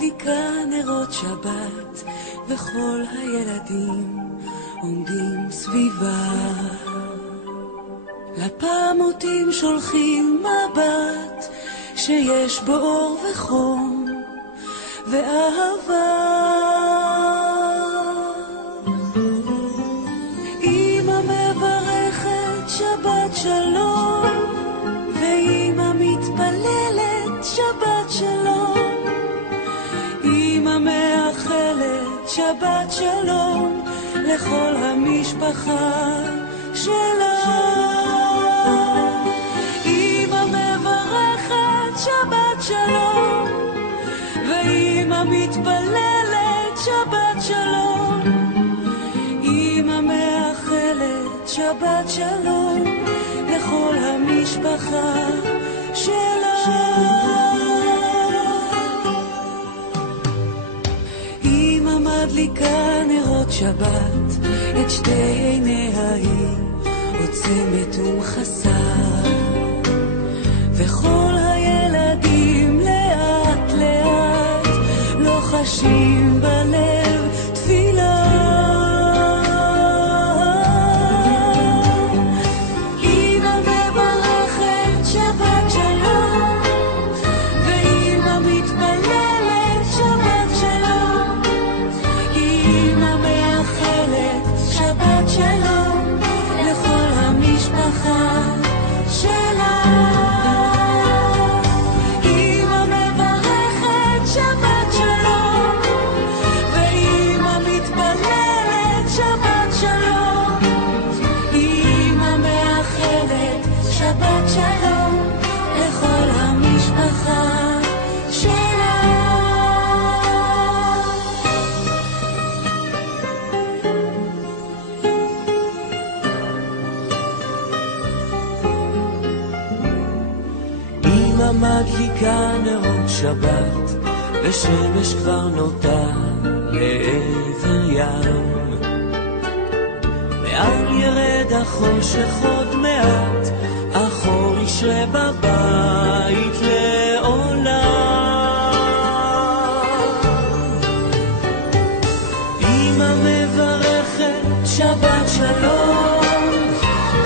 מדליקה נרות שבת, וכל הילדים עומדים סביבה. לפעמותים שולחים מבט שיש בו אור וחום ואהבה. אמא מברכת שבת שלום, ואמא מתפללת שבת שלום. אמא מאחלת שבת שלום לכל המשפחה שלה. אמא מברכת שבת שלום, ואמא מתפללת שבת שלום. אמא מאחלת שבת שלום לכל המשפחה שלה. אמא מדליקה נרות שבת, את שתי עיניה היא עוצמת ומכסה, וכל הילדים לאט לאט לוחשים בלב תפילה. אמא מברכת שבת שלום, ואמא מתפללת שבת שלום. אמא מאחלת שבת שלום לכל המשפחה שלה. אמא מברכת שבת שלום, ואמא מתפללת שבת שלום. אמא מאחלת שבת שלום לכל המשפחה שלה. אמא מדליקה נרות שבת, ושמש כבר נוטה לעבר ים. מעל ירד החושך עוד מעט, החור ישרה בבית לעולם. אמא מברכת שבת שלום,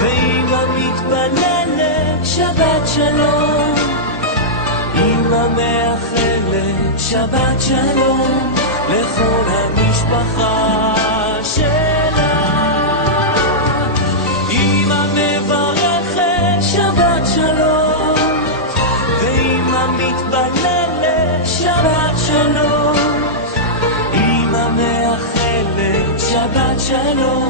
ואמא מתפללת שבת שלום. אמא מאחלת שבת שלום לכל המשפחה שלה. אמא מברכת שבת שלום, ואמא מתפללת שבת שלום. אמא מאחלת שבת שלום